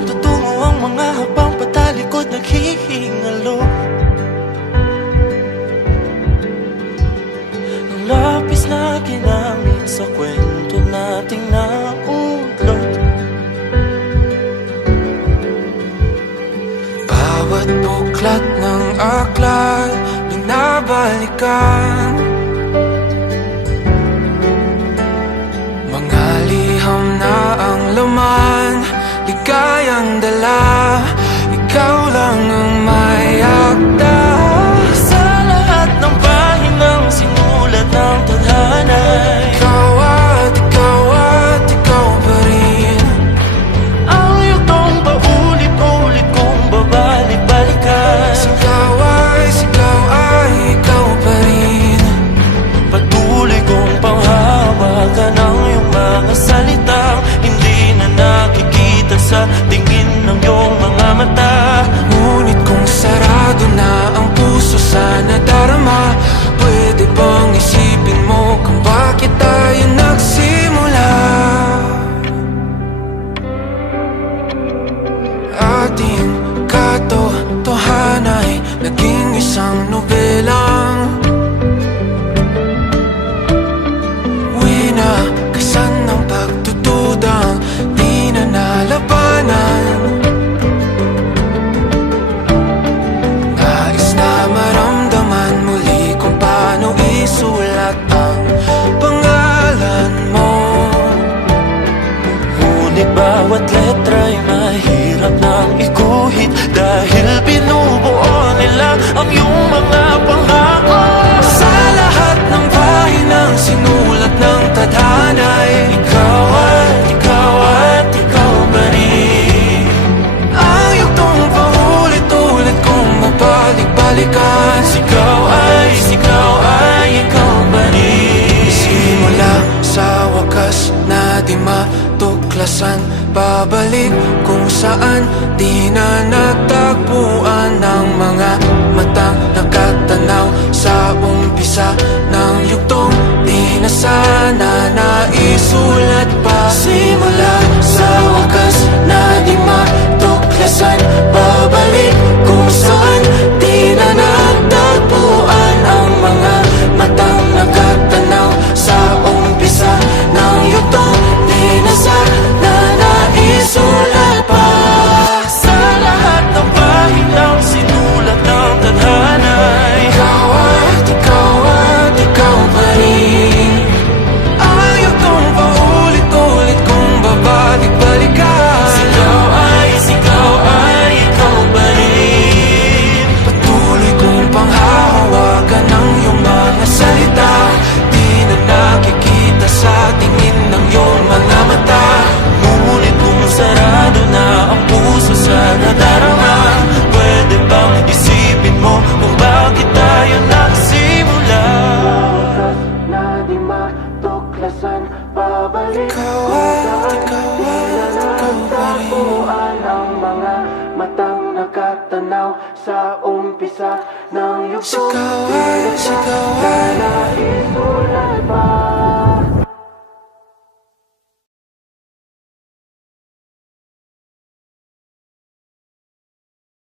Saan tutungo ang mga habang patalikod naghihingalo? Ang lapis na ginamit sa kwento nating naudlot. Bawat buklat ng aklat binabalikan, mga liham na ang laman, ligayang dala, ikaw lang ang may akda. Sa lahat ng pahinang sinulat ng tadhana, ikaw at ikaw pa rin. Ang yugtong paulit-ulit kong babalik-balikan. Sigaw ay ikaw pa rin. Patuloy kong panghawakan ang iyong mga salitang hindi na nakikita sa tingin ng iyong mga mata. Ngunit kung sarado na ang puso sa nadarama, pwede bang isipin mo kung bakit tayo nagsimula? Ating katotohanay naging isang nobelang winakasan ng pagtutudang di na nalabanan. Nais na maramdaman muli kung paano isulat ang pangalan mo. Ngunit bawat letra'y mahirap nang iguhit, dahil binubuo nila ang iyong mga pangako. Sa lahat ng pahinang sinulat ng tadhana'y ikaw pa rin. Ang yugtong paulit-ulit kong mabalik-balikan. Sigaw ay ikaw pa rin. Simula sa wakas na di matuklasan, pabalik kung saan di na natagpuan ng mga matang nakatanaw sa umpisa ng yugtong di na sana naisulat pa. Simula sa wakas na di matuklasan, pabalik kung saan di na natagpuan ang mga matang nakatanaw sa umpisa ng yugtong di na sana naisulat pa. Sa lahat ng pahinang sinulat ng tadhana, ikaw pa rin. Ang yugtong paulit-ulit kong babalik-balikan. Sigaw ay ikaw pa rin. Patuloy kong panghahawakan ang iyong mga salita, di na nakikita sa tingin ng iyong mga mata. Ngunit kung sarado na ang puso sa nadarama, pwede bang isipin mo kung bakit tayo nagsimula? Na di matuklasan, pabalik ikaw pa rin. Ang mga matang nakatanaw sa umpisa ng yugtong. Sigaw ay